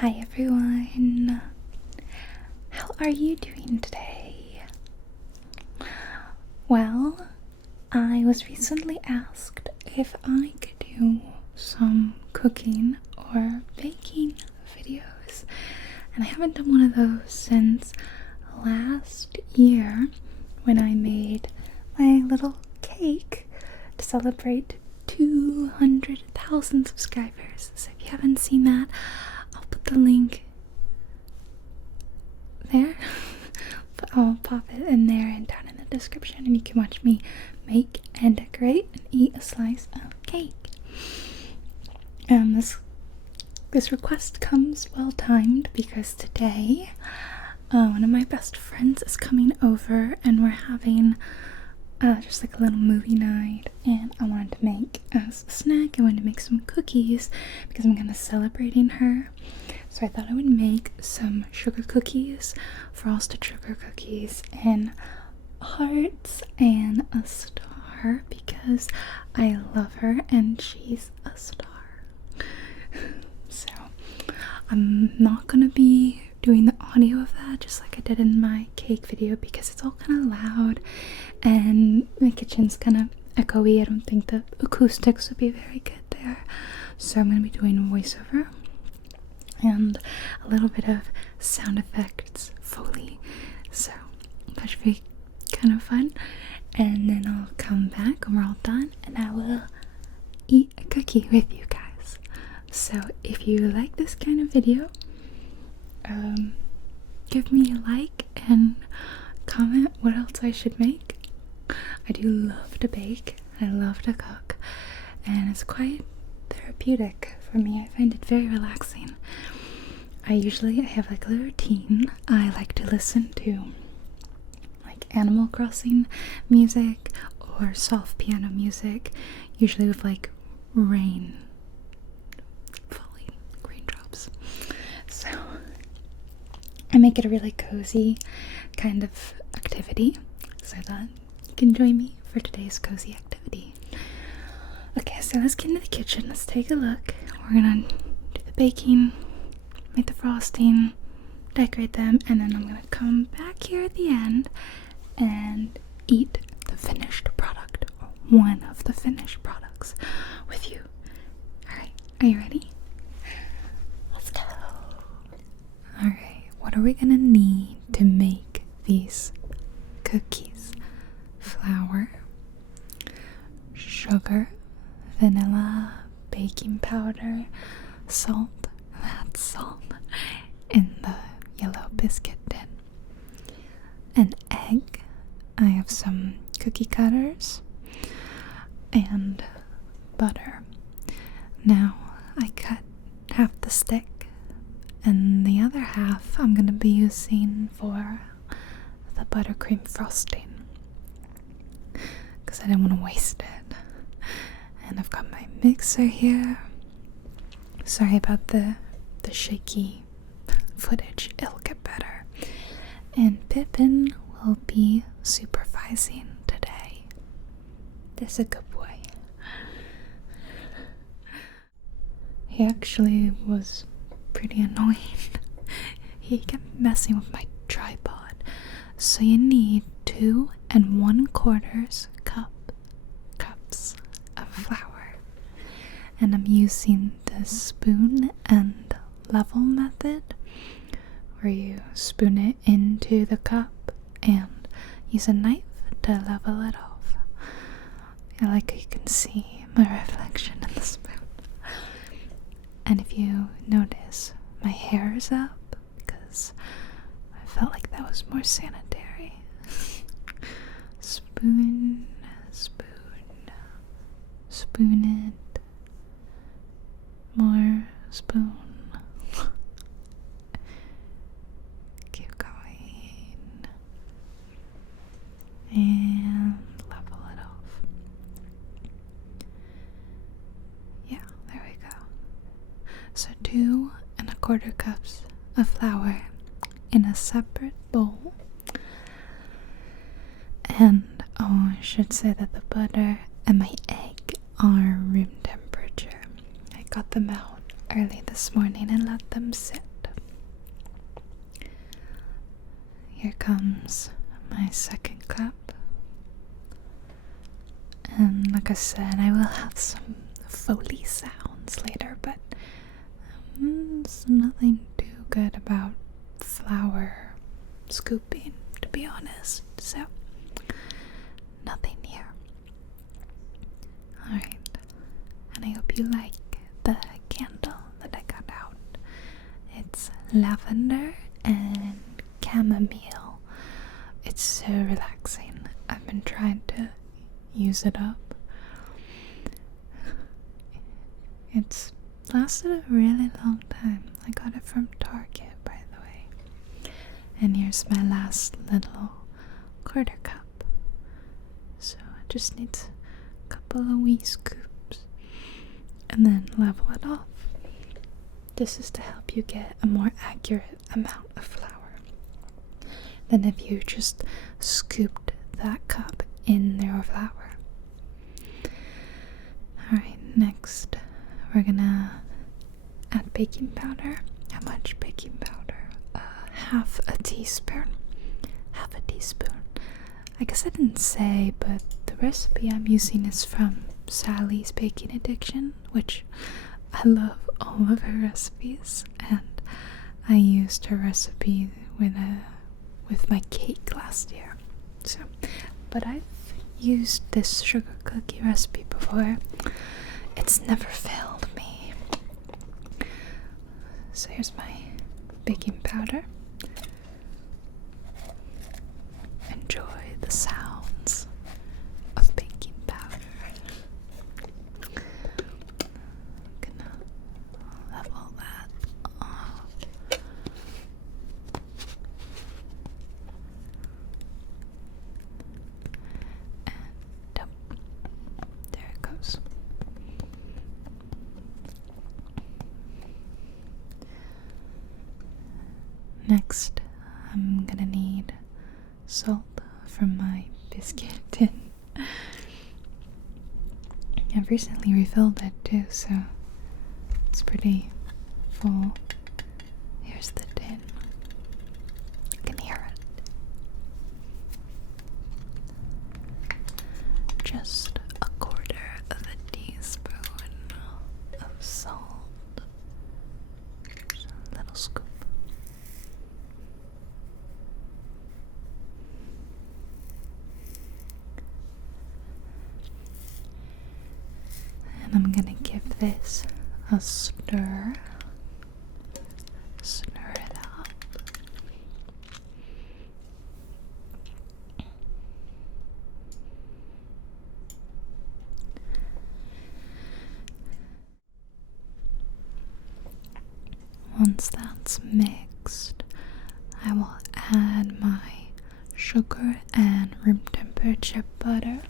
Hi everyone, how are you doing today? Well, I was recently asked if I could do some cooking or baking videos, and I haven't done one of those since last year when I made my little cake to celebrate 200,000 subscribers. So if you haven't seen that, I'll put the link there. I'll pop it in there and down in the description, and you can watch me make and decorate and eat a slice of cake. This request comes well timed because today one of my best friends is coming over and we're having just like a little movie night, and I wanted to make as a snack, I wanted to make some cookies because I'm gonna celebrating her. So I thought I would make some sugar cookies, frosted sugar cookies, and hearts and a star because I love her and she's a star. So I'm not gonna be doing the audio of that just like I did in my cake video because it's all kind of loud and my kitchen's kind of echoey. I don't think the acoustics would be very good there. So I'm gonna be doing a voiceover and a little bit of sound effects, Foley. So that should be kind of fun. And then I'll come back when we're all done and I will eat a cookie with you guys. So if you like this kind of video, give me a like and comment what else I should make. I do love to bake, I love to cook, and it's quite therapeutic for me. I find it very relaxing. I have like a routine. I like to listen to like Animal Crossing music or soft piano music, usually with like rain falling, raindrops. So I make it a really cozy kind of activity so that you can join me for today's cozy activity. Okay, so let's get into the kitchen. Let's take a look. We're gonna do the baking, make the frosting, decorate them, and then I'm gonna come back here at the end and eat the finished product, or one of the finished products, with you. Alright, are you ready? Let's go. Alright. What are we gonna need to make these cookies? Flour, sugar, vanilla, baking powder, salt. That's salt in the yellow biscuit tin. An egg. I have some cookie cutters and butter. Now I cut half the stick and the other half I'm gonna be using for the buttercream frosting because I didn't want to waste it. And I've got my mixer here. Sorry about the shaky footage, it'll get better. And Pippin will be supervising today. This is a good boy. He actually was pretty annoying. He kept messing with my tripod. So you need 2 1/4 cups of flour, and I'm using the spoon and level method where you spoon it into the cup and use a knife to level it off. Like you can see my reflection in the spoon. And if you notice, my hair is up because I felt like that was more sanitary. Spoon, spoon it, more spoon. Keep going. And level it off. Yeah, there we go. So 2 1/4 cups of flour in a separate bowl. And I should say that the butter and my egg are room temperature. I got them out early this morning and let them sit here comes my second cup. And like I said, I will have some Foley sounds later, but there's nothing too good about flour scooping, to be honest. So, nothing here. Alright, and I hope you like the candle that I got out. It's lavender and chamomile. It's so relaxing. I've been trying to use it up. It's lasted a really long time. I got it from Target, by the way. And here's my last little quarter cup. So I just need a couple of wee scoops and then level it off. This is to help you get a more accurate amount of flour than if you just scooped that cup in your flour. Alright, next we're gonna add baking powder. How much baking powder? Half a teaspoon. Half a teaspoon. I guess I didn't say, but the recipe I'm using is from Sally's Baking Addiction, which I love all of her recipes, and I used her recipe with my cake last year. So, but I've used this sugar cookie recipe before. It's never failed me. So here's my baking powder. Enjoy the sounds of baking powder. Gonna level that off. And there it goes. Next, I'm gonna need salt from my biscuit tin. I've recently refilled it too, so it's pretty full. Here's the tin. You can hear it. Just a quarter of a teaspoon of salt. Just a little scoop. And I'm gonna give this a stir. Stir it up. Once that's mixed, I will add my sugar and room temperature butter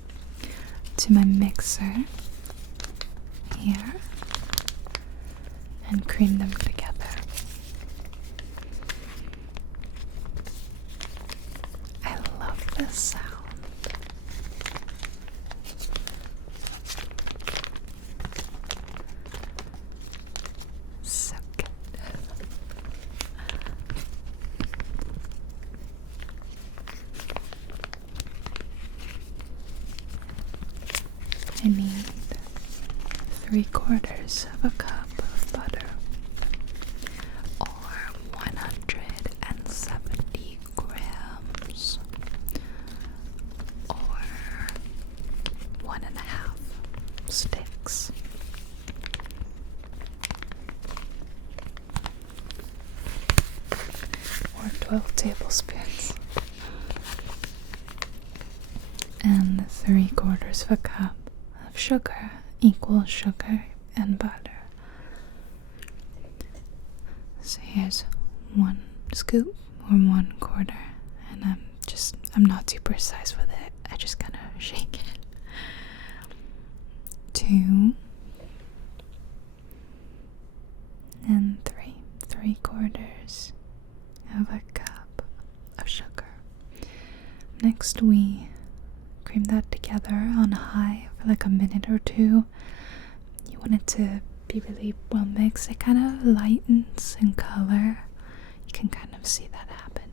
to my mixer here and cream them together. I love this sound. So good. I need 3/4 of a cup of butter, or 170 grams, or 1.5 sticks. Or 12 tablespoons. And 3/4 of a cup of sugar equals sugar and butter. So here's 1 scoop or 1/4, and I'm not too precise with it. I just kind of shake it. 2 and 3/4 of a cup of sugar. Next we cream that together on high for like a minute or two. You want it to be really well mixed. It kind of lightens in color. You can kind of see that happen.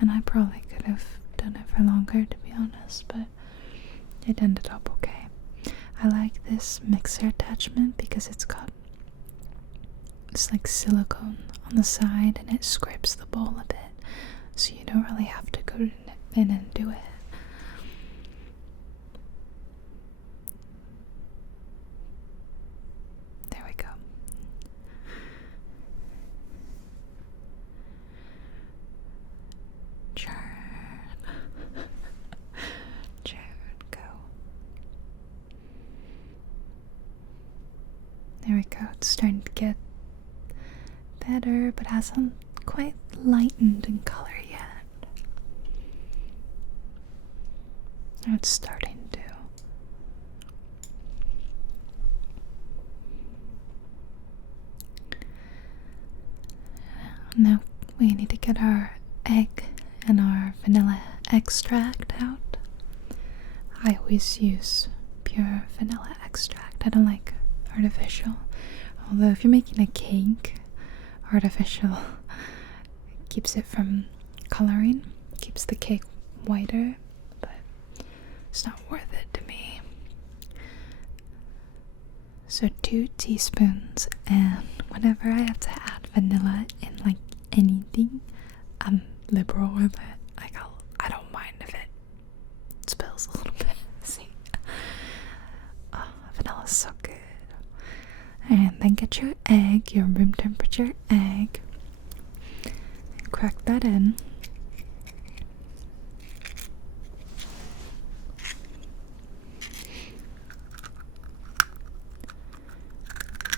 And I probably could have done it for longer, to be honest, but it ended up okay. I like this mixer attachment because it's got this like silicone on the side and it scrapes the bowl a bit, so you don't really have to go in and do it. There we go. Churn, go. There we go. It's starting to get better, but hasn't quite lightened in color yet. Now it's starting to. Now we need to get our egg and our vanilla extract out. I always use pure vanilla extract. I don't like artificial. Although if you're making a cake, artificial keeps it from coloring, keeps the cake whiter, but it's not worth it to me. So 2 teaspoons, and whenever I have to add vanilla in like anything, I'm liberal with it. Like I don't mind if it spills a little bit. See, vanilla's so good. And then get your egg, your room temperature egg, and crack that in.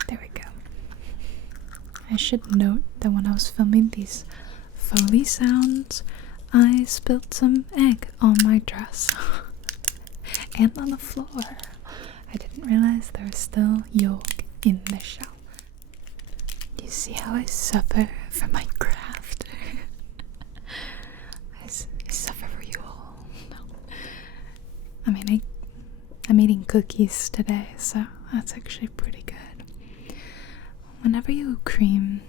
There we go. I should note that when I was filming these Foley sounds, I spilled some egg on my dress and on the floor. I didn't realize there was still yolk in the shell. Do you see how I suffer for my craft? I suffer for you all. No. I mean, I'm eating cookies today, so that's actually pretty good. Whenever you cream,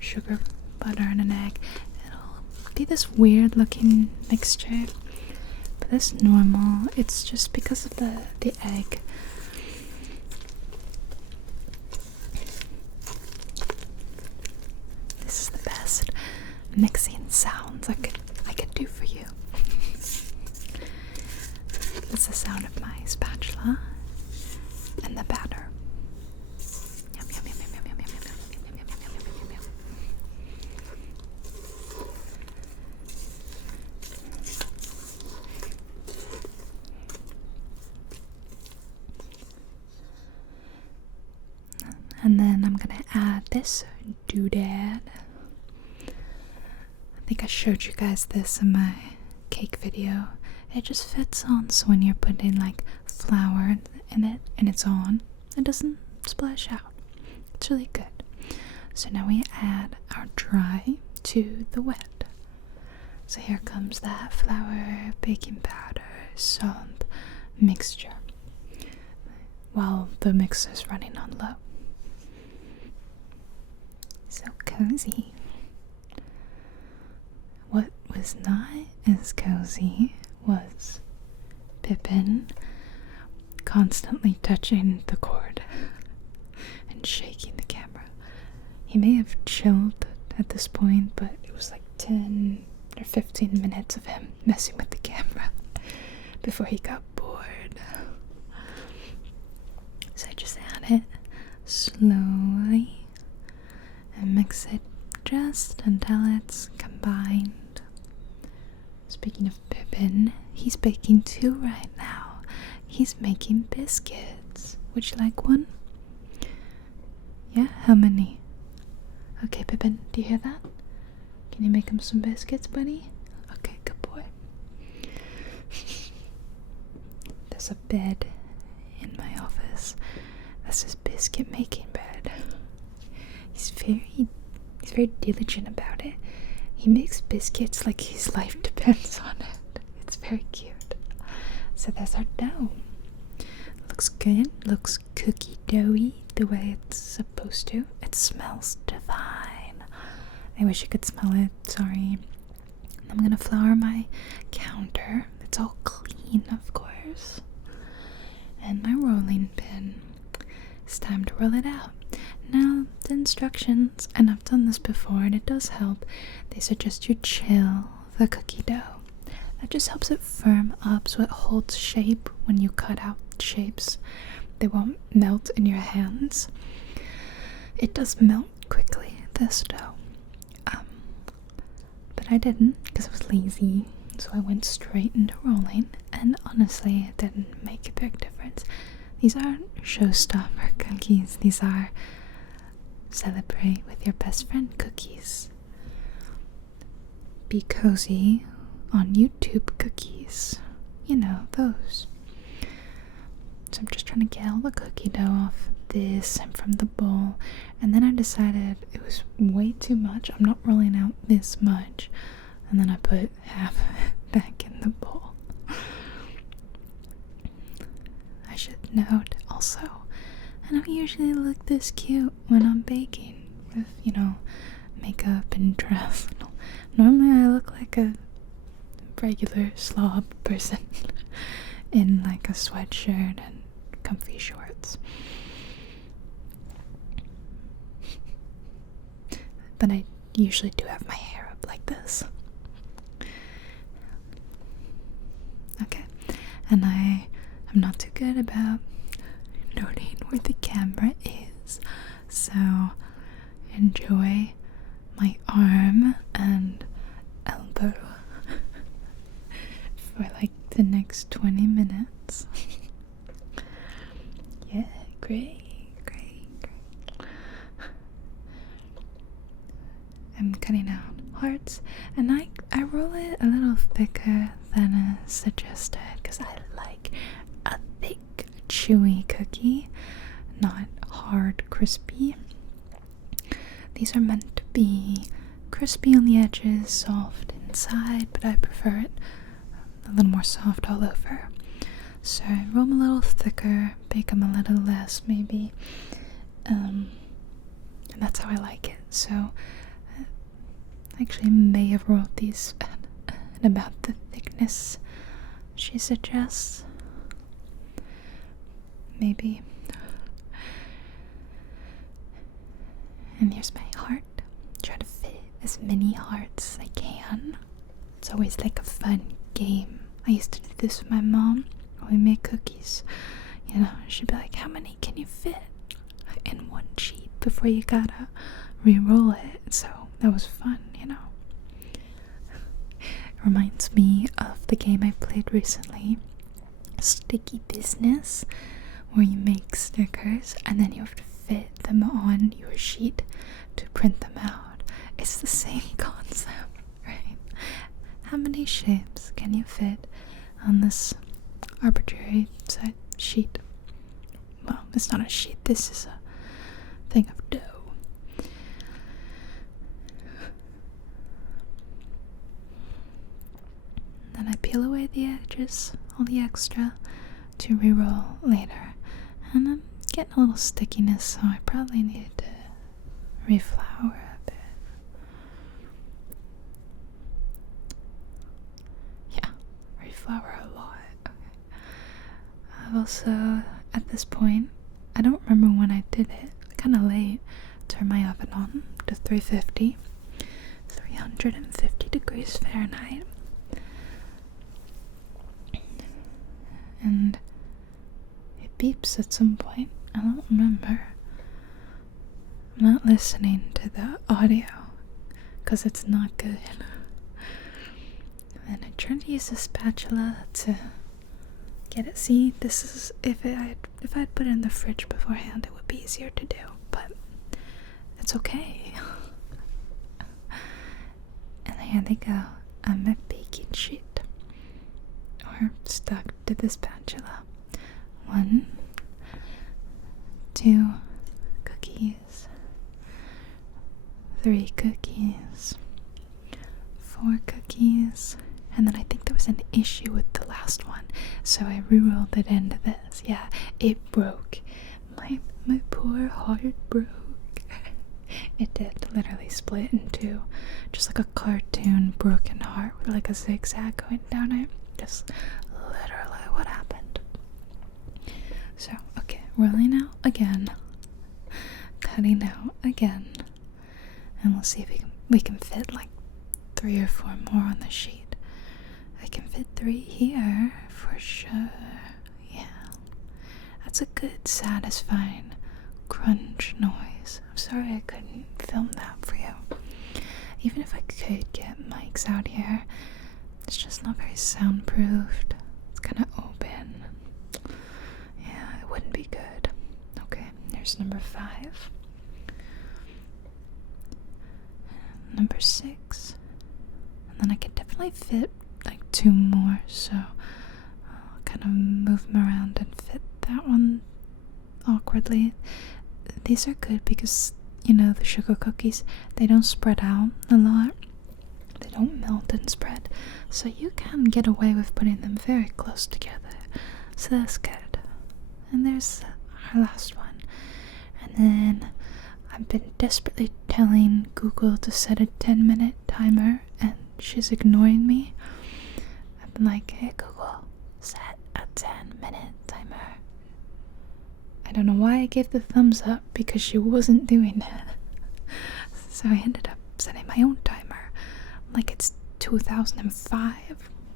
sugar, butter, and an egg, it'll be this weird looking mixture. But this normal, it's just because of the egg. This is the best mixing sounds I could do for you. That's the sound of my spatula and the batter. Yum, yum, yum, yum, yum, yum, yum, yum, yum, yum, yum, yum, yum. And then I'm gonna add this doodad. I think I showed you guys this in my cake video. It just fits on, so when you're putting like flour in it and it's on, it doesn't splash out. It's really good. So now we add our dry to the wet. So here comes that flour, baking powder, salt mixture while the mix is running on low. So cozy. What was not as cozy was Pippin constantly touching the cord and shaking the camera. He may have chilled at this point, but it was like 10 or 15 minutes of him messing with the camera before he got bored. So I just add it slowly and mix it just until it's combined. Speaking of Pippin, he's baking too right now. He's making biscuits. Would you like one? Yeah? How many? Okay, Pippin, do you hear that? Can you make him some biscuits, buddy? Okay, good boy. There's a bed in my office. That's his biscuit making bed. He's very diligent about it. He makes biscuits like his life depends on it. It's very cute. So there's our dough. Looks good. Looks cookie doughy the way it's supposed to. It smells divine. I wish you could smell it. Sorry. I'm gonna flour my counter. It's all clean, of course. And my rolling pin. It's time to roll it out. Now, the instructions, and I've done this before and it does help, they suggest you chill the cookie dough. That just helps it firm up so it holds shape when you cut out shapes. They won't melt in your hands. It does melt quickly, this dough. But I didn't because I was lazy, so I went straight into rolling, and honestly, it didn't make a big difference. These aren't showstopper cookies, these are celebrate with your best friend cookies. Be cozy on YouTube cookies. You know, those. So I'm just trying to get all the cookie dough off this and from the bowl, and then I decided it was way too much. I'm not rolling out this much, and then I put half of it back in the bowl. I should note also, I don't usually look this cute when I'm baking with, you know, makeup and dress. Normally I look like a regular slob person in like a sweatshirt and comfy shorts. But I usually do have my hair up like this. Okay, and I'm not too good about noting where the camera is, so enjoy my arm and elbow for like the next 20 minutes. Yeah, great. I'm cutting out hearts, and I roll it a little thicker than suggested because I like a thick, chewy cookie, not hard, crispy. These are meant to be crispy on the edges, soft inside, but I prefer it a little more soft all over. So I roll them a little thicker, bake them a little less maybe, and that's how I like it. So I actually may have rolled these at about the thickness she suggests. Maybe. And here's my heart. Try to fit as many hearts as I can. It's always like a fun game. I used to do this with my mom when we made cookies. You know, she'd be like, how many can you fit in one sheet before you gotta re-roll it? So that was fun, you know. It reminds me of the game I played recently, Sticky Business, where you make stickers and then you have to fit them on your sheet to print them out. It's the same concept, right? How many shapes can you fit on this arbitrary set sheet? Well, it's not a sheet, this is a thing of dough. Then I peel away the edges, all the extra, to re-roll later. And I'm getting a little stickiness, so I probably need to reflour a bit. Yeah, reflour a lot. Okay. I've also, at this point, I don't remember when I did it, kinda late, turned my oven on to 350 degrees Fahrenheit. And it beeps at some point. I don't remember. I'm not listening to the audio because it's not good. And I tried to use a spatula to get it. See, this is if I'd put it in the fridge beforehand, it would be easier to do. But it's okay. And here they go on my baking sheet. Or stuck to the spatula. 1, 2 cookies, 3 cookies, 4 cookies, and then I think there was an issue with the last one, so I re-rolled it into this. Yeah, it broke. My poor heart broke. It did literally split into just like a cartoon broken heart with like a zigzag going down it. Just literally what happened. So, okay, rolling out again, cutting out again, and we'll see if we can fit like 3 or 4 more on the sheet. I can fit 3 here for sure. Yeah, that's a good, satisfying crunch noise. I'm sorry I couldn't film that for you. Even if I could get mics out here, it's just not very soundproofed. It's kind of open. Yeah, it wouldn't be good. Okay, here's number 5. Number 6. And then I could definitely fit like 2 more, so I'll kind of move them around and fit that one awkwardly. These are good because, you know, the sugar cookies, they don't spread out a lot. They don't melt and spread, so you can get away with putting them very close together. So that's good. And there's our last one. And then I've been desperately telling Google to set a 10-minute timer, and she's ignoring me. I've been like, hey Google, set a 10-minute timer. I don't know why I gave the thumbs up, because she wasn't doing it. So I ended up setting my own timer. Like it's 2005.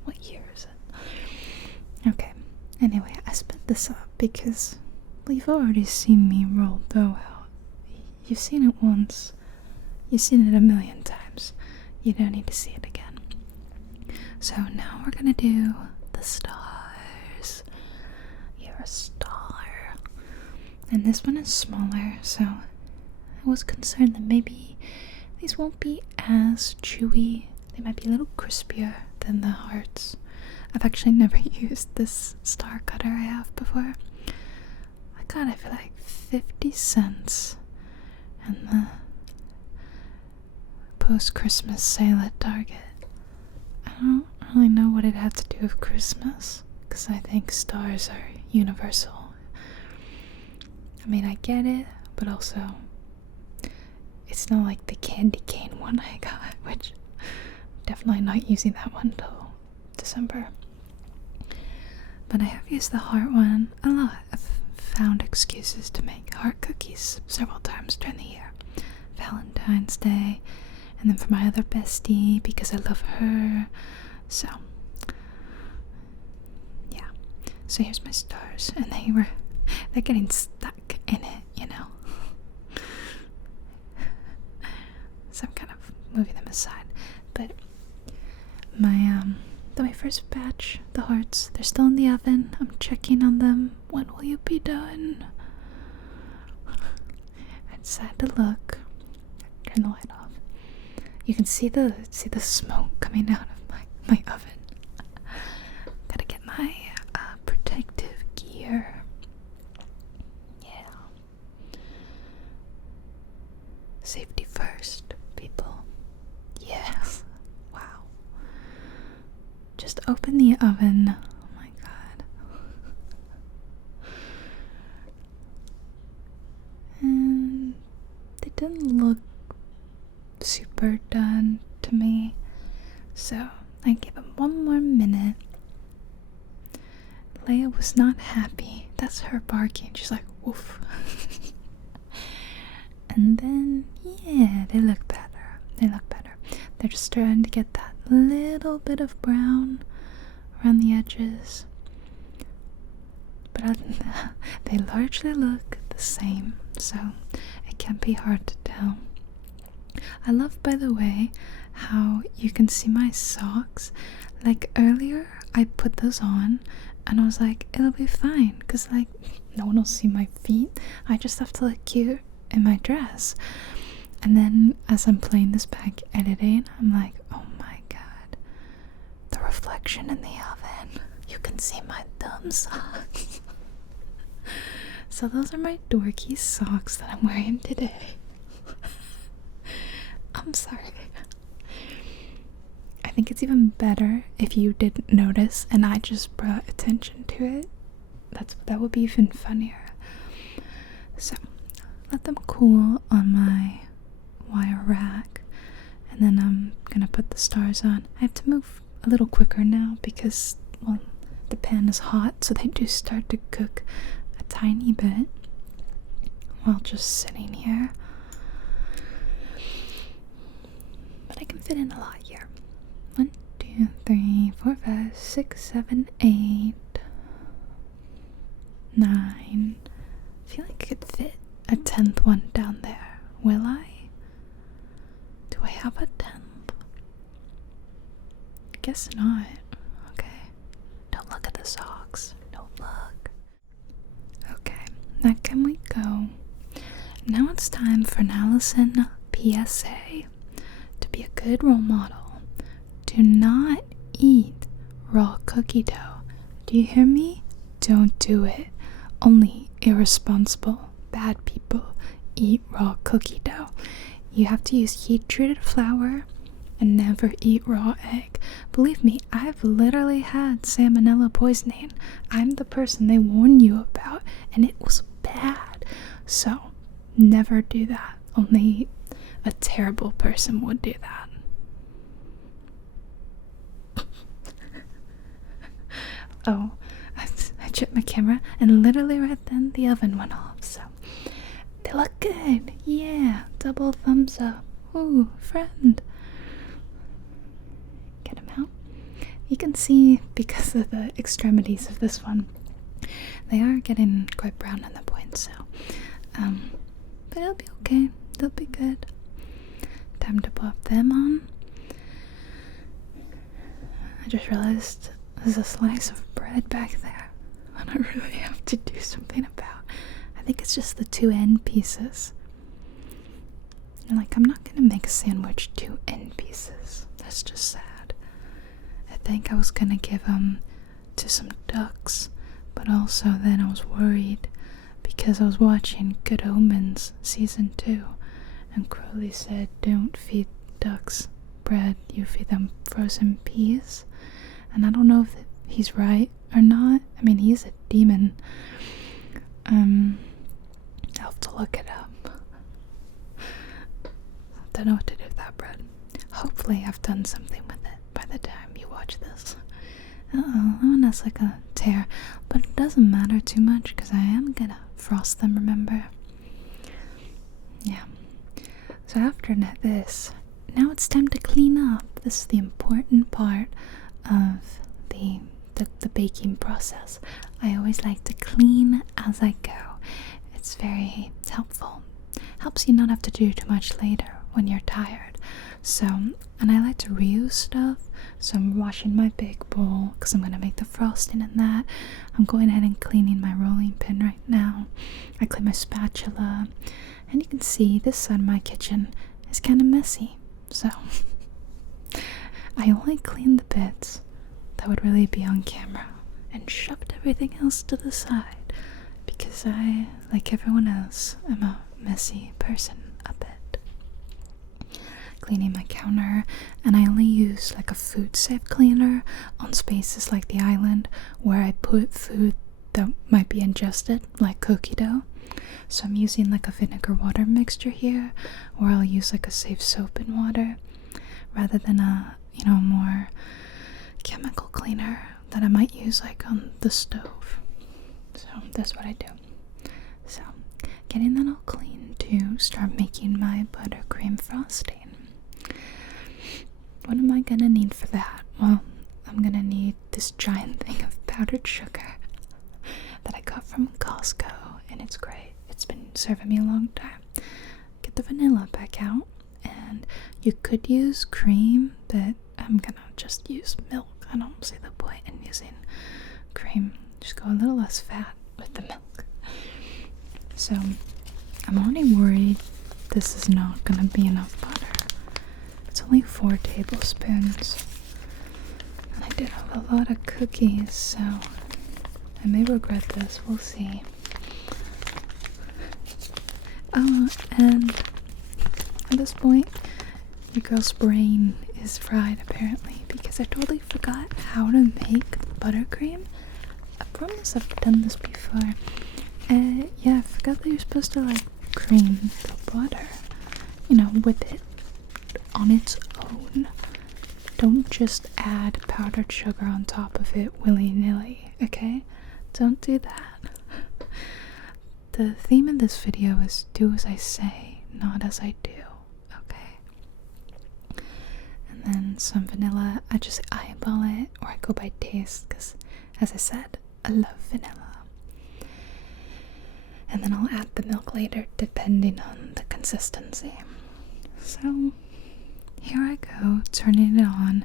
What year is it? Okay. Anyway, I sped this up because, well, you've already seen me roll dough out. You've seen it once. You've seen it a million times. You don't need to see it again. So now we're gonna do the stars. You're a star. And this one is smaller, so I was concerned that maybe these won't be as chewy. They might be a little crispier than the hearts. I've actually never used this star cutter I have before. I got it for like 50 cents in the post-Christmas sale at Target. I don't really know what it had to do with Christmas, because I think stars are universal. I mean, I get it, but also it's not like the candy cane one I got, which I'm definitely not using that one till December. But I have used the heart one a lot. I've found excuses to make heart cookies several times during the year. Valentine's Day, and then for my other bestie because I love her. So yeah. So here's my stars, and they're getting stuck in it, you know. So I'm kind of moving them aside. But my first batch, the hearts, they're still in the oven. I'm checking on them. When will you be done? I decided to look. Turn the light off. You can see the smoke coming out of my oven. Gotta get my protective gear. Yeah. Safety first, people. Yes. Wow. Just open the oven. Oh my god. And they didn't look super done to me, so I gave them 1 more minute. Leia was not happy. That's her barking. She's like, woof. And then, yeah, they look better. They're just starting to get that little bit of brown around the edges. But other than that, they largely look the same, so it can be hard to tell. I love, by the way, how you can see my socks. Like earlier, I put those on and I was like, it'll be fine, because like no one will see my feet. I just have to look cute in my dress. And then as I'm playing this back editing, I'm like, oh my god, the reflection in the oven. You can see my dumb socks. So those are my dorky socks that I'm wearing today. I'm sorry. I think it's even better if you didn't notice and I just brought attention to it. That would be even funnier. So let them cool on my the stars on. I have to move a little quicker now because, well, the pan is hot, so they do start to cook a tiny bit while just sitting here. But I can fit in a lot here. 1, 2, 3, 4, 5, 6, 7, 8, 9. I feel like I could fit a 10th one down there. Will I? Do I have a 10th? Guess not. Okay. Don't look at the socks. Don't look. Okay, now can we go? Now it's time for an Allison PSA. To be a good role model, do not eat raw cookie dough. Do you hear me? Don't do it. Only irresponsible, bad people eat raw cookie dough. You have to use heat-treated flour and never eat raw egg. Believe me, I've literally had salmonella poisoning. I'm the person they warn you about, and it was bad. So, never do that. Only a terrible person would do that. Oh, I tripped my camera, and literally right then the oven went off, so they look good. Yeah, double thumbs up. Ooh, friend. Get him out. You can see, because of the extremities of this one, they are getting quite brown on the point, so but it'll be okay. They'll be good. Time to pop them on. I just realized there's a slice of bread back there that I really have to do something about. I think it's just the 2 end pieces. And like, I'm not gonna make a sandwich 2 end pieces. That's just sad. I think I was gonna give them to some ducks, but also then I was worried because I was watching Good Omens season 2, and Crowley said, don't feed ducks bread, you feed them frozen peas. And I don't know if he's right or not. I mean, he's a demon. I'll have to look it up. Don't know what to do with that bread. Hopefully I've done something with it by the time you watch this. Uh-oh, that one has like a tear. But it doesn't matter too much because I am gonna frost them, remember? Yeah. So after this, now it's time to clean up. This is the important part of the baking process. I always like to clean as I go. It's very helpful. Helps you not have to do too much later when you're tired. So, and I like to reuse stuff. So I'm washing my big bowl because I'm going to make the frosting in that. I'm going ahead and cleaning my rolling pin right now. I clean my spatula. And you can see this side of my kitchen is kind of messy. So I only cleaned the bits that would really be on camera and shoved everything else to the side because I, like everyone else, am a messy person a bit. Cleaning my counter, and I only use like a food safe cleaner on spaces like the island where I put food that might be ingested, like cookie dough. So I'm using like a vinegar water mixture here, or I'll use like a safe soap and water rather than a, more chemical cleaner that I might use like on the stove. So that's what I do. So getting that all clean to start making my buttercream frosting. What am I gonna need for that? Well, I'm gonna need this giant thing of powdered sugar that I got from Costco, and it's great. It's been serving me a long time. Get the vanilla back out, and you could use cream, but I'm gonna just use milk. I don't see the point in using cream. Just go a little less fat with the milk. So I'm already worried this is not gonna be enough butter. It's only 4 tablespoons. And I did have a lot of cookies, so I may regret this. We'll see. Oh, and at this point, your girl's brain is fried apparently because I totally forgot how to make buttercream. I promise I've done this before. Yeah, I forgot that you're supposed to like cream the butter, whip it on its own don't just add powdered sugar on top of it willy-nilly, okay? Don't do that. The theme of this video is do as I say, not as I do, okay? And then some vanilla, I just eyeball it, or I go by taste, because as I said, I love vanilla. And then I'll add the milk later, depending on the consistency. So here I go, turning it on,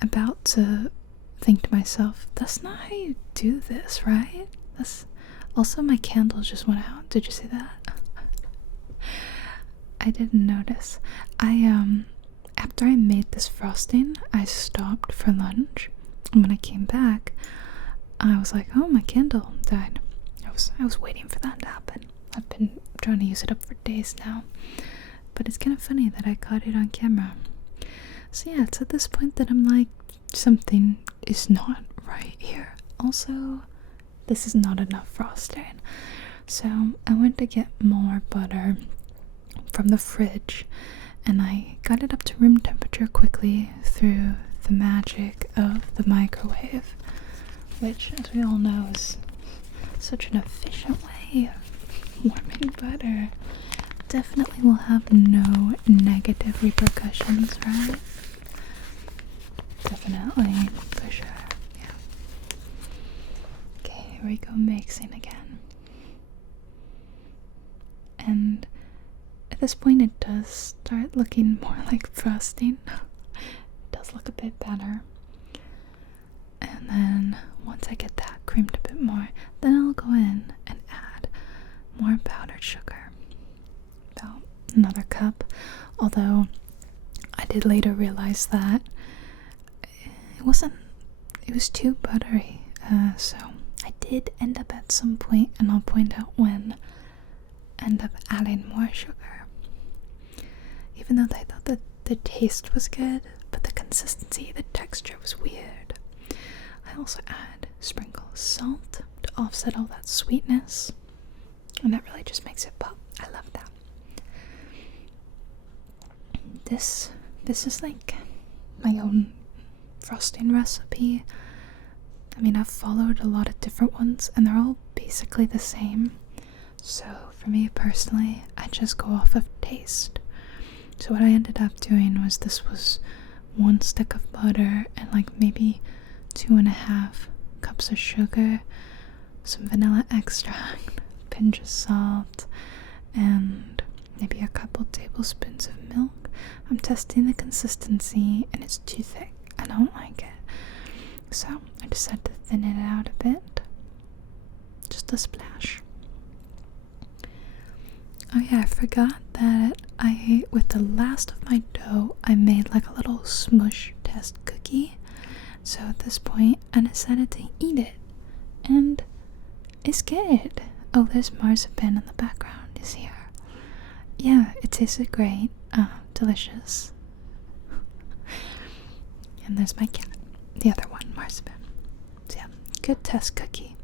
about to think to myself, that's not how you do this, right? Also, my candle just went out. Did you see that? I didn't notice. After I made this frosting, I stopped for lunch, and when I came back, I was like, oh, my candle died. I was waiting for that to happen. I've been trying to use it up for days now, but it's kind of funny that I caught it on camera. So yeah, it's at this point that I'm like, something is not right here. Also, this is not enough frosting. So I went to get more butter from the fridge, and I got it up to room temperature quickly through the magic of the microwave, which, as we all know, is such an efficient way of warming butter. Definitely will have no negative repercussions, right? Definitely, for sure, yeah. Okay, here we go, mixing again. And at this point it does start looking more like frosting. It does look a bit better. And then once I get that creamed a bit more, then I'll go in and add more powdered sugar. About another cup. Although I did later realize that it was too buttery. So I did end up at some point, and I'll point out when, end up adding more sugar. Even though I thought that the taste was good, but the consistency, the texture was weird. I also add sprinkles of salt to offset all that sweetness, and that really just makes it pop. I love that. This is like my own frosting recipe. I mean, I've followed a lot of different ones, and they're all basically the same. So for me personally, I just go off of taste. So what I ended up doing was, this was 1 stick of butter and like maybe 2.5 cups of sugar, some vanilla extract, a pinch of salt, and maybe a couple tablespoons of milk. I'm testing the consistency, and it's too thick. I don't like it. So I decided to thin it out a bit. Just a splash. Oh yeah, I forgot that with the last of my dough, I made like a little smush test cookie. So at this point, I decided to eat it, and it's good. Oh, there's marzipan in the background, is here. Yeah, it tasted great. Delicious. And there's my cat, the other one, marzipan. So yeah, good test cookie.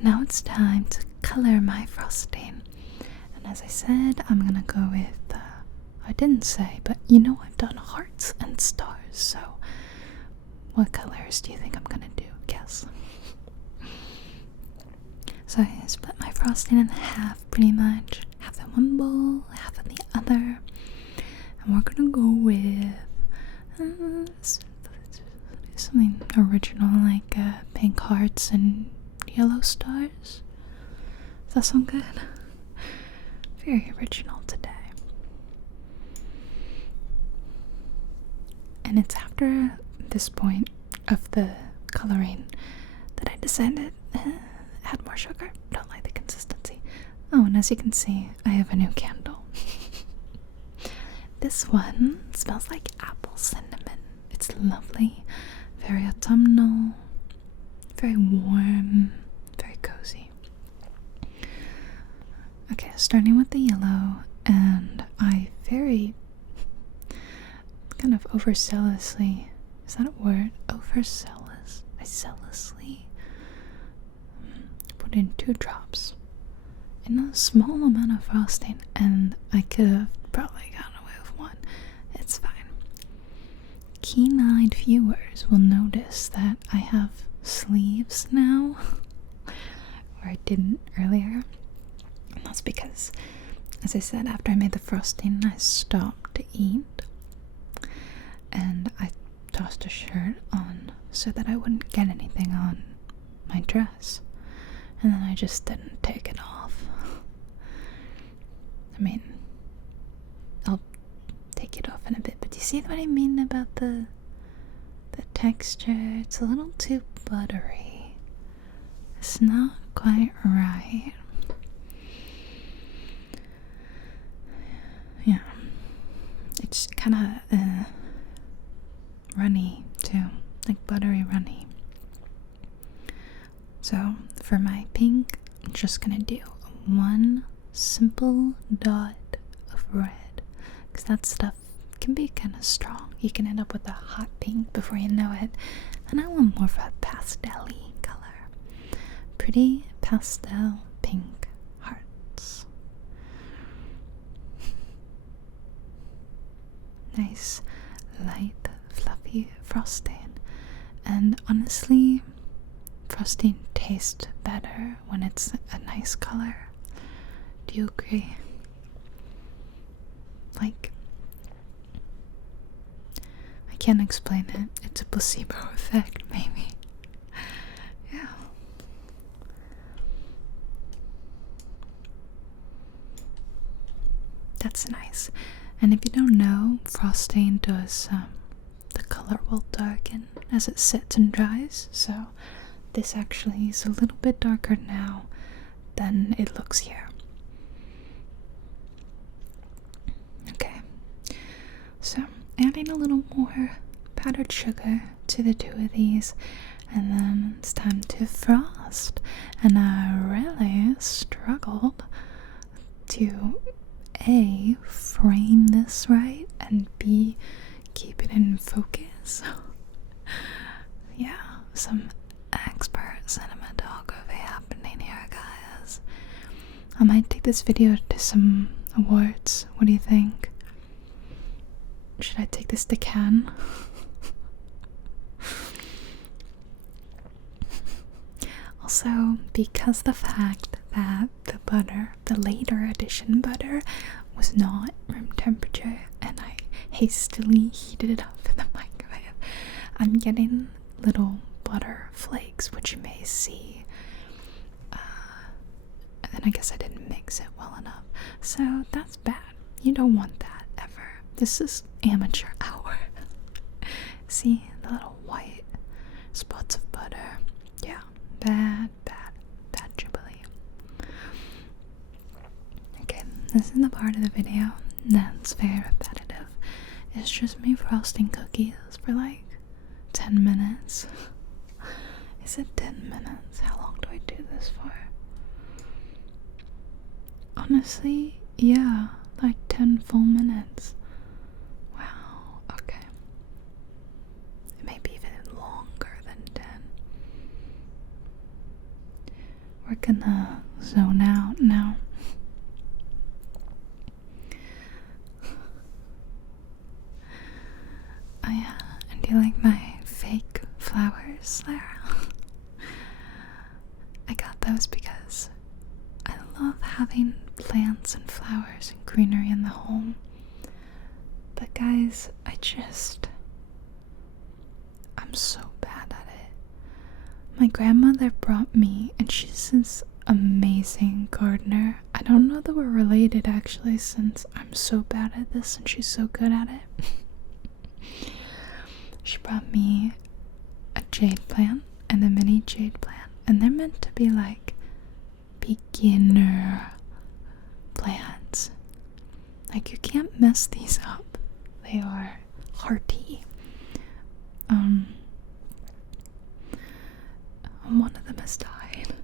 Now it's time to color my frosting. And as I said, I'm gonna go with, I didn't say, but you know I've done hearts and stars, so what colors do you think I'm gonna do? Guess. So I split my frosting in half, pretty much. Half in one bowl, half in the other. And we're gonna go with something original, like pink hearts and yellow stars. Does that sound good? Very original today. And it's after this point of the coloring that I decided add more sugar. Don't like the consistency. Oh, and as you can see, I have a new candle. This one smells like apple cinnamon. It's lovely, very autumnal, very warm, very cozy. Okay, starting with the yellow, and I very kind of overzealously, is that a word? I zealously put in 2 drops in a small amount of frosting, and I could have probably gotten away with 1. It's fine. Keen-eyed viewers will notice that I have sleeves now, where I didn't earlier. And that's because, as I said, after I made the frosting, I stopped to eat. And I tossed a shirt on so that I wouldn't get anything on my dress. And then I just didn't take it off. I mean, I'll take it off in a bit, but do you see what I mean about the texture? It's a little too buttery. It's not quite right. Yeah. It's kind of runny too, like buttery runny. So for my pink, I'm just gonna do one simple dot of red, because that stuff can be kind of strong. You can end up with a hot pink before you know it, and I want more of a pastel-y color. Pretty pastel pink hearts. Nice light fluffy frosting, and honestly, frosting tastes better when it's a nice color. Do you agree? Like, I can't explain it. It's a placebo effect, maybe. Yeah. That's nice. And if you don't know, frosting does, the color will darken as it sits and dries. So this actually is a little bit darker now than it looks here. Okay. So adding a little more powdered sugar to the two of these, and then it's time to frost. And I really struggled to A, frame this right, and B, keep it in focus. Yeah, some expert cinematography happening here, guys. I might take this video to some awards. What do you think? Should I take this to Cannes? Also, because the fact that the butter, the later edition butter, was not room temperature and I hastily heated it up in the microwave, I'm getting little butter flakes, which you may see. And then I guess I didn't mix it well enough. So that's bad. You don't want that ever. This is amateur hour. See the little white spots of butter? Yeah. Bad Jubilee. Okay, this is the part of the video that's very repetitive. It's just me frosting cookies for like 10 minutes. Is it 10 minutes? How long do I do this for? Honestly, yeah, like 10 full minutes. Wow, okay. Maybe even longer than 10. We're gonna zone out now. Oh yeah, and do you like my fake flowers there? I got those because I love having plants and flowers and greenery in the home. But guys, I'm so bad at it. My grandmother brought me, and she's this amazing gardener. I don't know that we're related actually, since I'm so bad at this and she's so good at it. She brought me a jade plant and a mini jade plant, and they're meant to be like beginner plants. Like, you can't mess these up. They are hearty. One of them has died.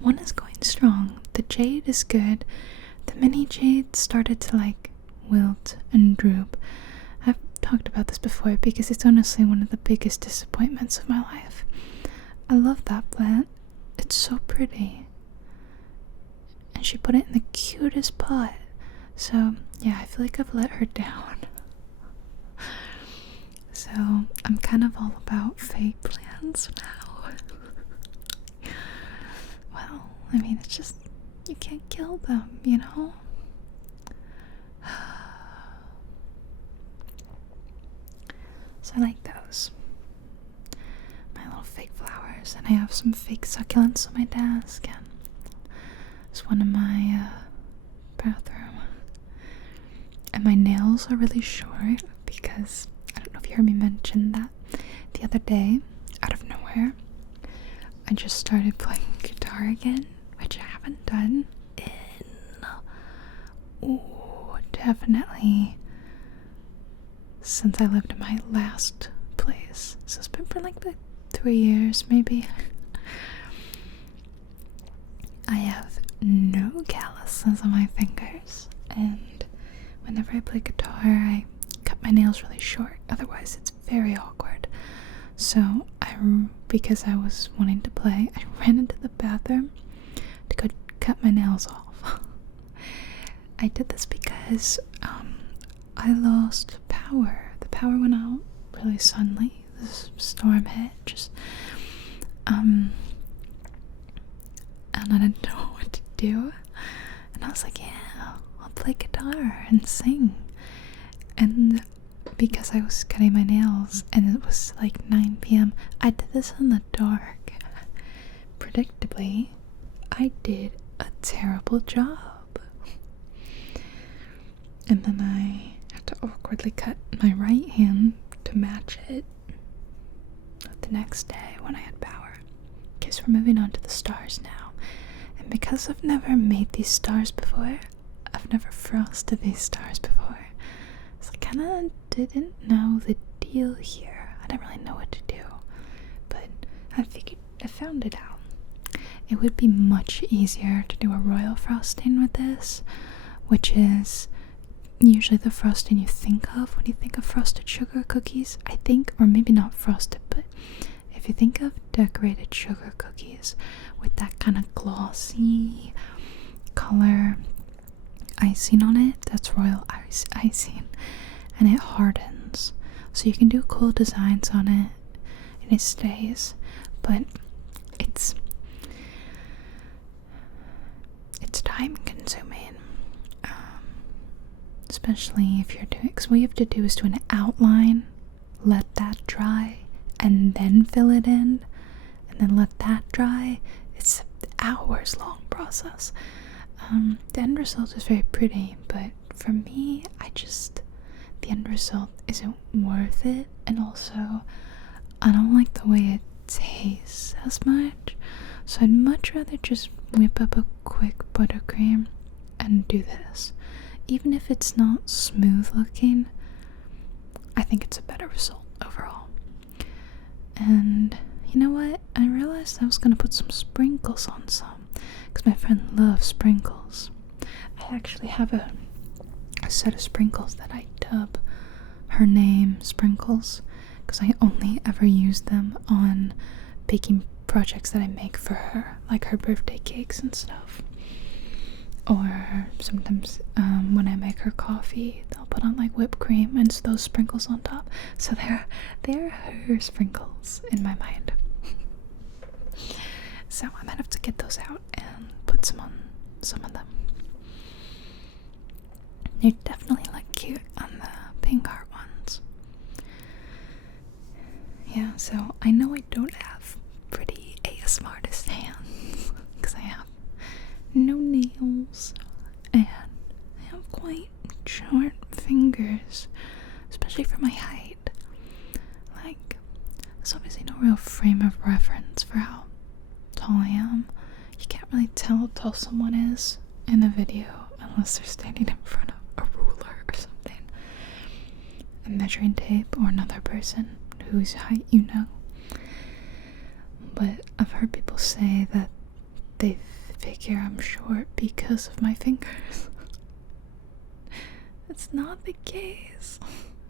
One is going strong. The jade is good. The mini jade started to like wilt and droop. I've talked about this before because it's honestly one of the biggest disappointments of my life. I love that plant. It's so pretty. And she put it in the cutest pot. So, yeah, I feel like I've let her down. So, I'm kind of all about fake plants now. Well, I mean, it's just, you can't kill them, you know? So I like those. My little fake flowers. And I have some fake succulents on my desk. And there's one in my bathroom. And my nails are really short because I don't know if you heard me mention that the other day, out of nowhere, I just started playing guitar again, which I haven't done in, definitely since I lived in my last place. So it's been for like 3 years, maybe. I have no calluses on my fingers, and whenever I play guitar, I cut my nails really short. Otherwise, it's very awkward. So, because I was wanting to play, I ran into the bathroom to go cut my nails off. I did this because I lost power. The power went out really suddenly. This storm hit, and I didn't know what to do. And I was like, yeah, I'll play guitar and sing. And because I was cutting my nails and it was like 9 p.m., I did this in the dark. Predictably, I did a terrible job. And then I had to awkwardly cut my right hand to match it the next day when I had power. Okay, so we're moving on to the stars now. And because I've never made these stars before, I've never frosted these stars before, so I kind of didn't know the deal here. I didn't really know what to do, but I found it out. It would be much easier to do a royal frosting with this, which is usually the frosting you think of when you think of frosted sugar cookies, I think, or maybe not frosted, but if you think of decorated sugar cookies with that kind of glossy color icing on it, that's royal icing, and it hardens, so you can do cool designs on it and it stays, but it's time consuming, especially if you're doing, because what you have to do is do an outline, let that dry, and then fill it in, and then let that dry. It's an hours long process. The end result is very pretty, but for me, the end result isn't worth it, and also I don't like the way it tastes as much, so I'd much rather just whip up a quick buttercream and do this. Even if it's not smooth looking, I think it's a better result overall. And you know what? I realized I was gonna put some sprinkles on some, because my friend loves sprinkles. I actually have a set of sprinkles that I dub her name Sprinkles, because I only ever use them on baking projects that I make for her, like her birthday cakes and stuff. Or sometimes when I make her coffee, they'll put on like whipped cream and those sprinkles on top. So they're her sprinkles in my mind. So I might have to get those out and put some on some of them. They definitely look cute on the pink heart ones. Yeah, so I know I don't have pretty ASMR artist hands because I have no nails and I have quite short fingers, especially for my height. Like, there's obviously no real frame of reference for how tall I am. You can't really tell how tall someone is in a video unless they're standing in front of a ruler or something, a measuring tape, or another person whose height you know. But I've heard people say that they figure I'm short because of my fingers. That's not the case.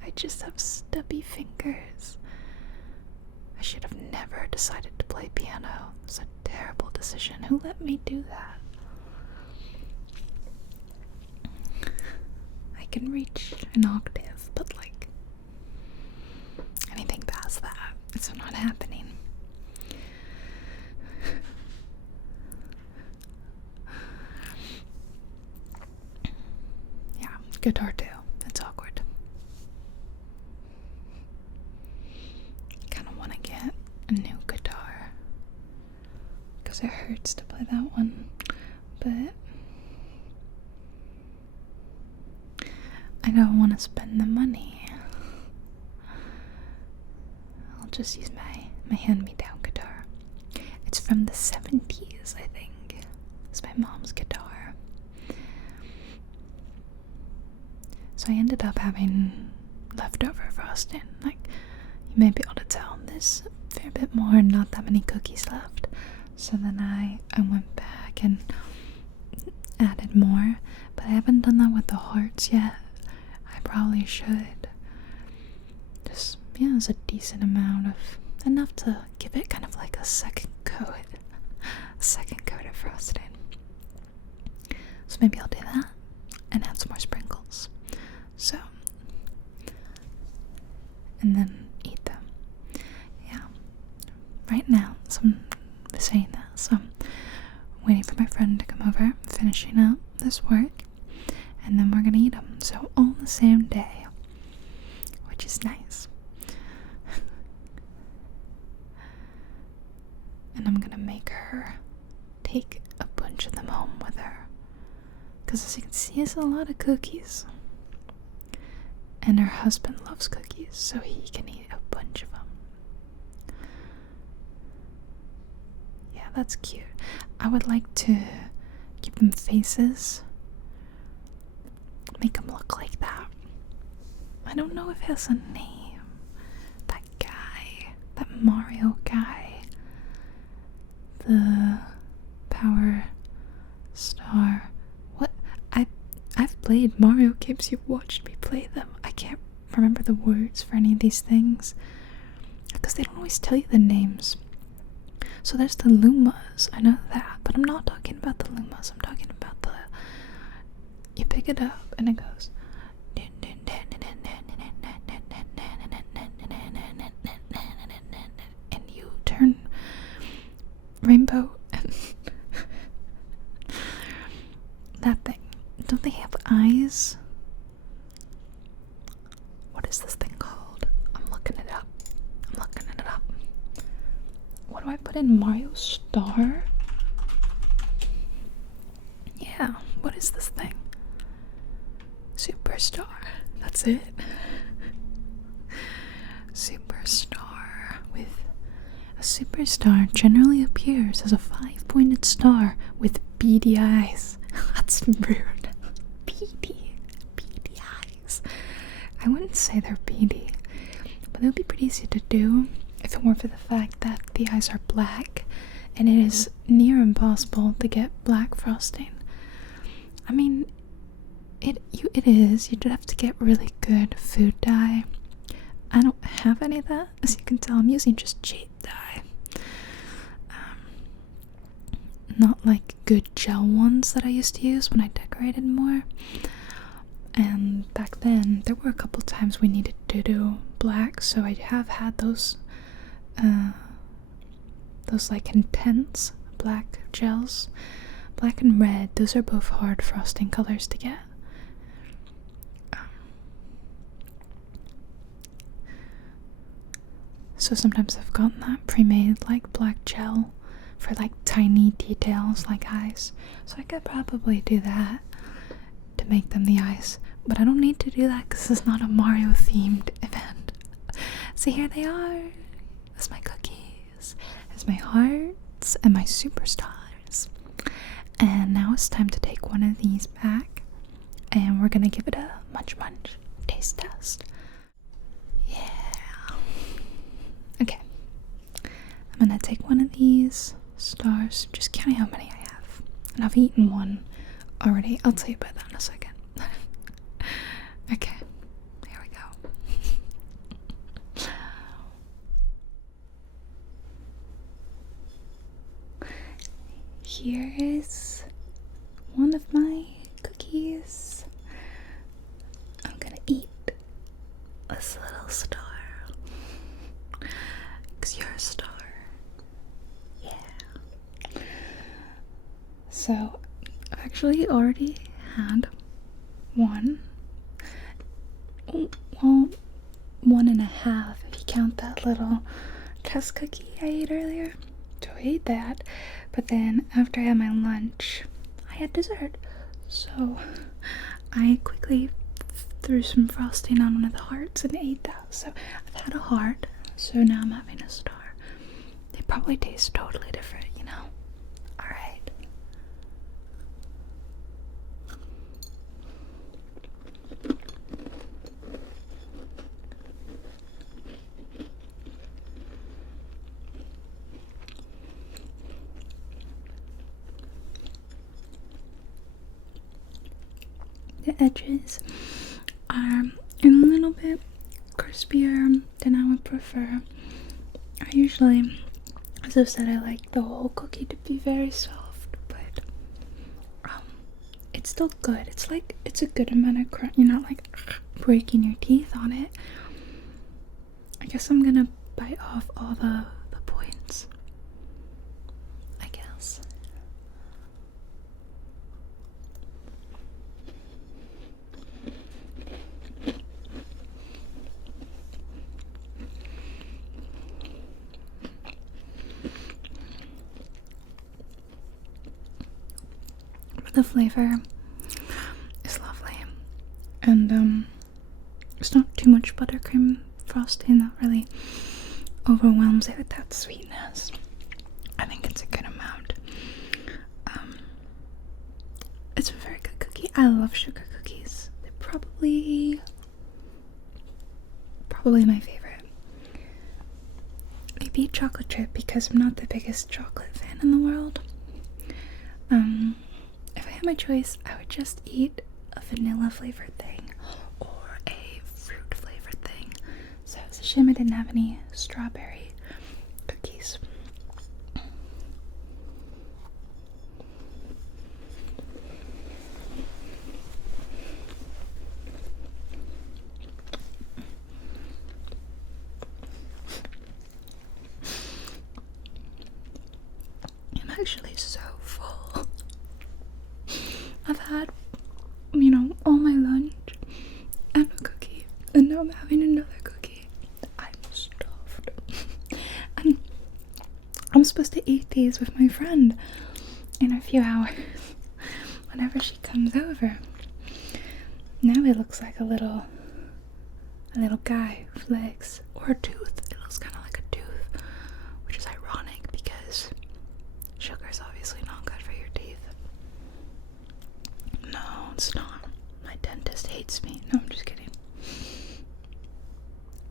I just have stubby fingers. I should have never decided to play piano. It was a terrible decision. Who let me do that? I can reach an octave, but like, don't want to spend the money, I'll just use my hand-me-down guitar. It's from the 70s, I think. It's my mom's guitar. So I ended up having leftover frosting. Like, you may be able to tell, there's a fair bit more and not that many cookies left. So then I went back and added more, but I haven't done that with the hearts yet. I probably should. Just, yeah, it's a decent amount of, enough to give it kind of like a second coat of frosting. So maybe I'll do that and add some more sprinkles. So, and then eat them. Yeah. Right now, so I'm saying that, so I'm waiting for my friend to come over, finishing up this work, and then we're gonna eat them. So all the same day, which is nice. And I'm gonna make her take a bunch of them home with her, because as you can see, it's a lot of cookies. And her husband loves cookies, so he can eat a bunch of them. Yeah, that's cute. I would like to give them faces. Make them look like that. I don't know if it has a name. That guy. That Mario guy. The Power Star. What? I've played Mario games. You've watched me play them. I can't remember the words for any of these things, because they don't always tell you the names. So there's the Lumas, I know that, but I'm not talking about the Lumas. I'm talking about the, you pick it up and it goes, and you turn rainbow and that thing. Don't they have eyes? What is this thing called? I'm looking it up. What do I put in? Mario Star? Yeah, what is this thing? Superstar. That's it. Superstar. With a superstar generally appears as a 5-pointed star with beady eyes. That's rude. Beady eyes. I wouldn't say they're beady, but it would be pretty easy to do if it weren't for the fact that the eyes are black, and it is near impossible to get black frosting. I mean, it is. You'd have to get really good food dye. I don't have any of that, as you can tell. I'm using just cheap dye. Not like good gel ones that I used to use when I decorated more. And back then, there were a couple times we needed to do black, so I have had those like intense black gels. Black and red, those are both hard frosting colors to get. So sometimes I've gotten that pre-made like black gel for like tiny details like eyes. So I could probably do that to make them the eyes. But I don't need to do that because this is not a Mario themed event. So here they are. That's my cookies. There's my hearts and my superstars. And now it's time to take one of these back, and we're gonna give it a munch taste test. Yeah. Okay. I'm gonna take one of these stars, just counting how many I have. And I've eaten one already. I'll tell you about that in a second. Okay. Here we go. Here is one of my cookies. I'm gonna eat this little star. 'Cause you're a star. Yeah. So, I've actually already had one. Well, 1.5 if you count that little test cookie I ate earlier. So I ate that, but then after I had my lunch, I had dessert. So I quickly threw some frosting on one of the hearts and ate that. So I've had a heart, so now I'm having a star. They probably taste totally different, you know? Alright. The edges are a little bit crispier than I would prefer. I usually, as I've said, I like the whole cookie to be very soft, but it's still good. It's like, it's a good amount of crunch. You're not like breaking your teeth on it. I guess I'm gonna bite off all the points, I guess. The flavor is lovely, and it's not too much buttercream frosting that really overwhelms it with that sweetness. I think it's a good amount. It's a very good cookie. I love sugar cookies. They're probably my favorite. They beat chocolate chip because I'm not the biggest chocolate fan in the world. If I had my choice, I would just eat a vanilla flavored thing or a fruit flavored thing. So it's a shame I didn't have any strawberry cookies. I'm actually so full. I've had, all my lunch and a cookie, and now I'm having another cookie. I'm stuffed. And I'm supposed to eat these with my friend in a few hours whenever she comes over. Now it looks like a little guy with legs, or a tooth. It looks kind of like a tooth, which is ironic because sugar is obviously not good for your teeth. No, it's not. My dentist hates me. No, I'm just kidding.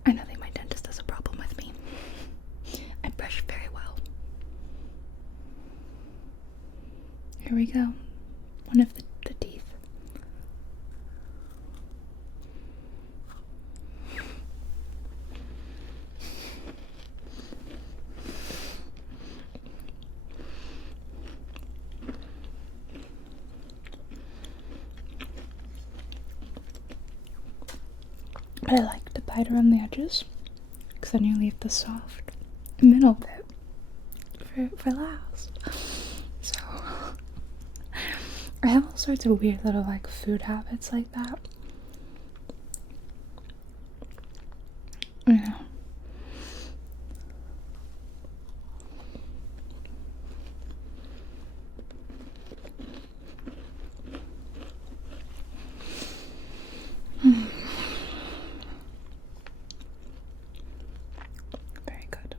I don't think my dentist has a problem with me. I brush very well. Here we go. One of the teeth. But I like to bite around the edges because then you leave the soft middle bit for last. So I have all sorts of weird little food habits like that. Very good.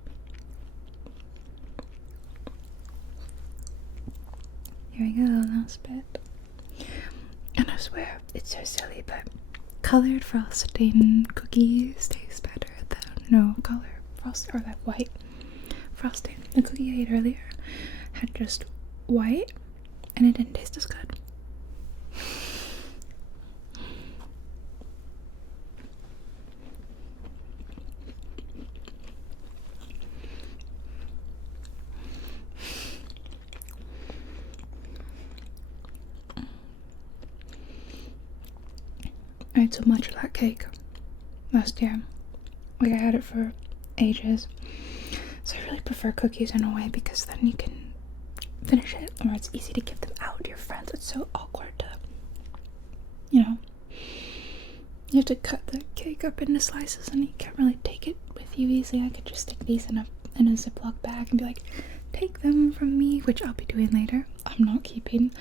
Here we go, last bit. And I swear, it's so silly, but colored frosting cookies taste better than no color frosting, or that white frosting. The cookie I ate earlier had just white, and it didn't taste as good. I ate so much of that cake last year. I had it for ages. So I really prefer cookies in a way because then you can finish it, or it's easy to give them out to your friends. It's so awkward to, you have to cut the cake up into slices and you can't really take it with you easily. I could just stick these in a Ziploc bag and be like, take them from me, which I'll be doing later. I'm not keeping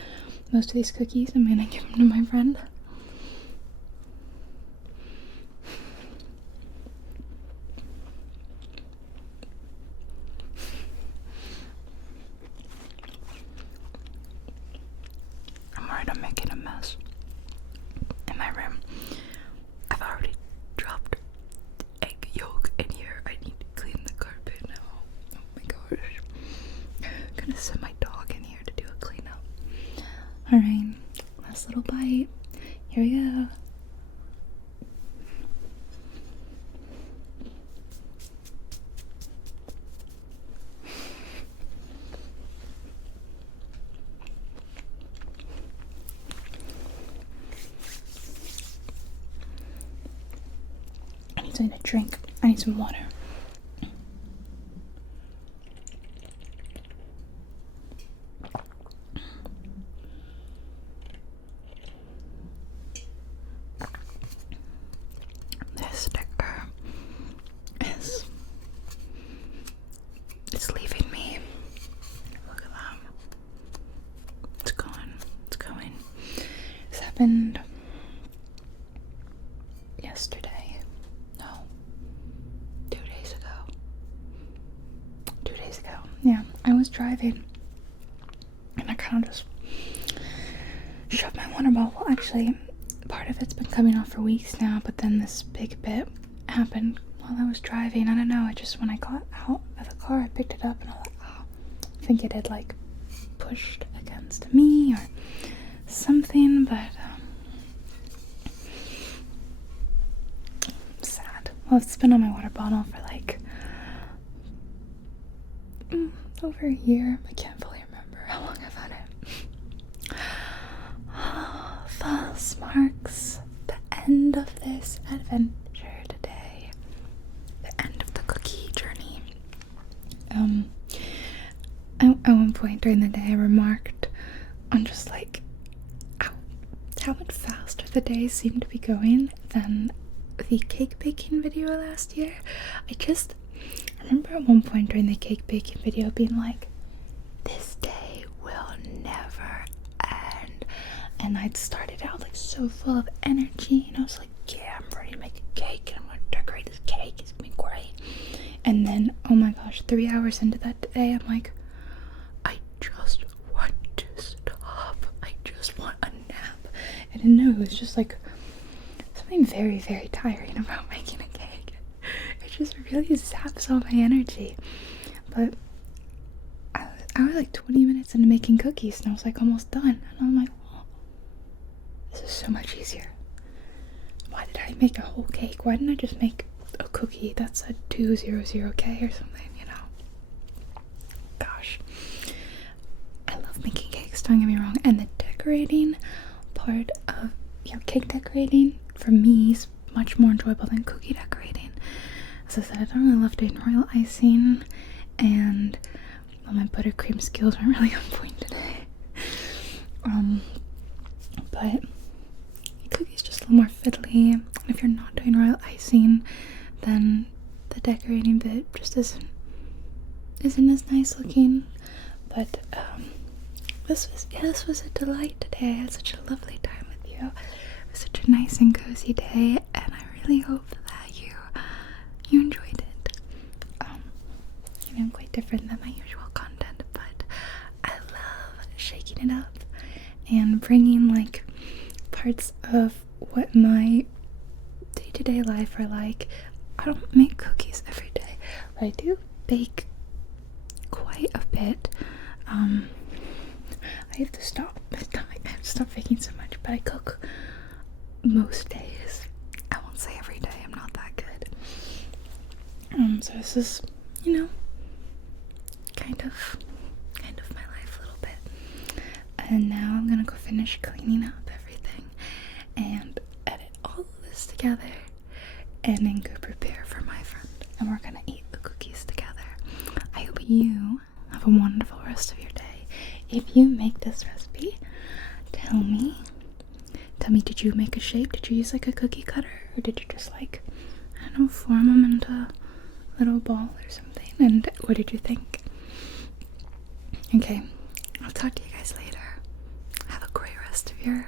most of these cookies. I'm gonna give them to my friend. need something to drink. I need some water. This sticker is... it's leaving me. Look at that. It's going. It's going. This happened yesterday. No. 2 days ago. 2 days ago. Yeah, I was driving and I kind of just shoved my water bottle. Actually, part of it's been coming off for weeks now, but then this big bit happened while I was driving. I don't know, I just, when I got out of the car, I picked it up and I was like, oh, I think it had like pushed against me or something, but sad. Well, it's been on my water bottle for like over a year. I can't fully remember how long I've had it. Thus marks the end of this adventure today. The end of the cookie journey. At one point during the day I remarked on just like how much faster the days seem to be going than the cake baking video last year. I remember at one point during the cake baking video being like, this day will never end. And I'd started out like so full of energy and I was like, yeah, I'm ready to make a cake and I'm gonna decorate this cake, it's gonna be great. And then, oh my gosh, 3 hours into that day, I'm like, I just want to stop. I just want a nap. I didn't know, it was just like something very, very tiring about making a cake. It just really zaps all my energy. But I was like 20 minutes into making cookies and I was like almost done. And I'm like, oh, this is so much easier. Why did I make a whole cake? Why didn't I just make a cookie that's a 200K or something, you know? Gosh. I love making cakes, don't get me wrong. And the decorating part of, cake decorating for me is much more enjoyable than cookie decorating. As I said, I don't really love doing royal icing, and my buttercream skills aren't really on point today. But cookies just a little more fiddly. If you're not doing royal icing, then the decorating bit just isn't as nice looking. But this was a delight today. I had such a lovely time with you. It was such a nice and cozy day, and I really hope that you enjoyed it. Quite different than my usual content, but I love shaking it up and bringing like parts of what my day-to-day life are like. I don't make cookies every day, but I do bake quite a bit. I have to stop baking so much, but I cook most days. I won't say every day, I'm not that good. So this is, kind of my life a little bit. And now I'm gonna go finish cleaning up everything and edit all of this together and then go prepare for my friend. And we're gonna eat the cookies together. I hope you have a wonderful rest of your day. If you make this recipe, tell me, did you make a shape? Did you use like a cookie cutter? Or did you just like, I don't know, form them into a little ball or something? And what did you think? Okay, I'll talk to you guys later. Have a great rest of your